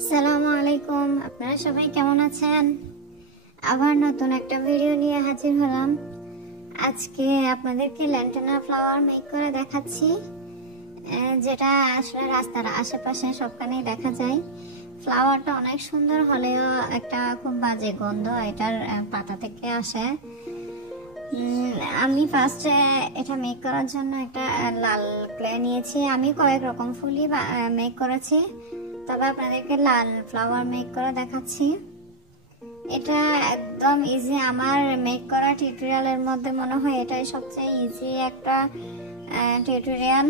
আসসালামু আলাইকুম, আপনারা সবাই কেমন আছেন? আবার নতুন একটা ভিডিও নিয়ে হাজির হলাম। আজকে আপনাদেরকে ল্যান্টেনা ফ্লাওয়ার মেক করে দেখাচ্ছি, যেটা আসলে রাস্তার আশেপাশে সবখানেই দেখা যায়। ফ্লাওয়ারটা অনেক সুন্দর হলেও একটা খুব বাজে গন্ধ এটার পাতা থেকে আসে। আমি ফার্স্টে এটা মেক করার জন্য একটা লাল ক্লে নিয়েছি। আমি কয়েক রকম ফুলই মেক করেছি, তবে আপনাদেরকে লাল ফ্লাওয়ার মেক করে দেখাচ্ছি। এটা একদম ইজি, আমার মেক করা টিউটোরিয়ালের মধ্যে মনে হয় এটাই সবচেয়ে ইজি একটা টিউটোরিয়াল।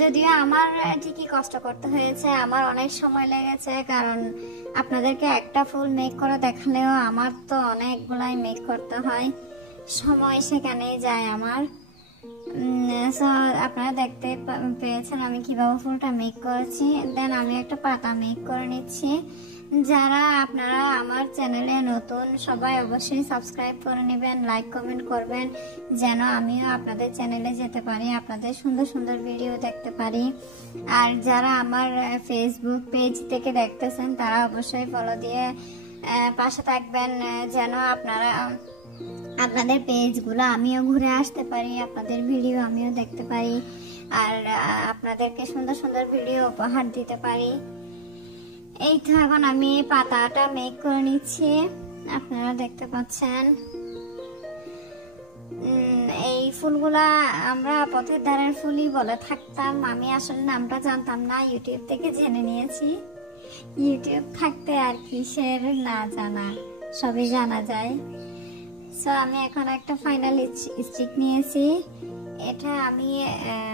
যদিও আমার ঠিকই কষ্ট করতে হয়েছে, আমার অনেক সময় লেগেছে, কারণ আপনাদেরকে একটা ফুল মেক করে দেখালেও আমার তো অনেকগুলাই মেক করতে হয়, সময় সেখানেই যায় আমার। আপনারা দেখতে পেয়েছেন আমি কিভাবে ফুলটা মেক করেছি। দেন আমি একটা পাতা মেক করে নিচ্ছি। যারা আপনারা আমার চ্যানেলে নতুন, সবাই অবশ্যই সাবস্ক্রাইব করে নেবেন, লাইক কমেন্ট করবেন, যেন আমিও আপনাদের চ্যানেলে যেতে পারি, আপনাদের সুন্দর সুন্দর ভিডিও দেখতে পারি। আর যারা আমার ফেসবুক পেজ থেকে দেখতেছেন তারা অবশ্যই ফলো দিয়ে পাশে থাকবেন, যেন আপনাদের পেজগুলো আমিও ঘুরে আসতে পারি, আপনাদের ভিডিও আমিও দেখতে পারি, আর আপনাদেরকে সুন্দর সুন্দর ভিডিও উপহার দিতে পারি। এই তো এখন আমি পাতাটা মেক করে নিচ্ছি, আপনারা দেখতে পাচ্ছেন। এই ফুলগুলা আমরা পথের ধারের ফুলই বলে থাকতাম, আমি আসলে নামটা জানতাম না, ইউটিউব থেকে জেনে নিয়েছি। ইউটিউব থাকতে আর কিসের না জানা, সবই জানা যায়। সো আমি এখন একটা ফাইনাল স্টিক নিয়েছি, এটা আমি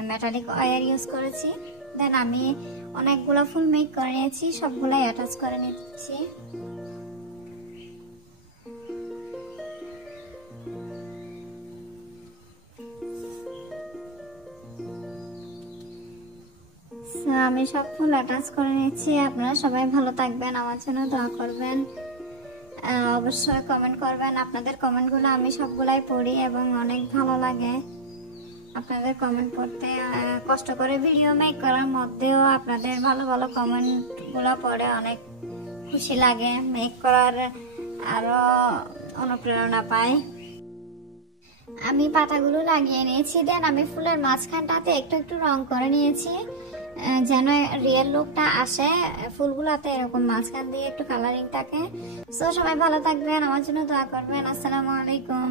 মেটালিক ওয়্যার ইউজ করেছি। দেন আমি অনেকগুলো ফুল মেক করে নিয়েছি, সবগুলাই অ্যাটাচ করে নিচ্ছি। আমি সব ফুল অ্যাটাচ করে নিচ্ছি। আপনারা সবাই ভালো থাকবেন, আমার জন্য দোয়া করবেন, অবশ্যই কমেন্ট করবেন। আপনাদের কমেন্টগুলো আমি সবগুলাই পড়ি এবং অনেক ভালো লাগে আপনাদের কমেন্ট পড়তে। কষ্ট করে ভিডিও মেক করার মধ্যেও আপনাদের ভালো ভালো কমেন্টগুলো পড়ে অনেক খুশি লাগে, মেক করার আরো অনুপ্রেরণা পাই। আমি পাতাগুলো লাগিয়ে নিয়েছি। দেন আমি ফুলের মাঝখানটাতে একটু একটু রং করে নিয়েছি, যেন রিয়েল লুকটা আসে ফুলগুলোতে, এরকম মাঝখান দিয়ে একটু কালারিং থাকে। সো সবাই ভালো থাকবেন, আমার জন্য দোয়া করবেন। আসসালামু আলাইকুম।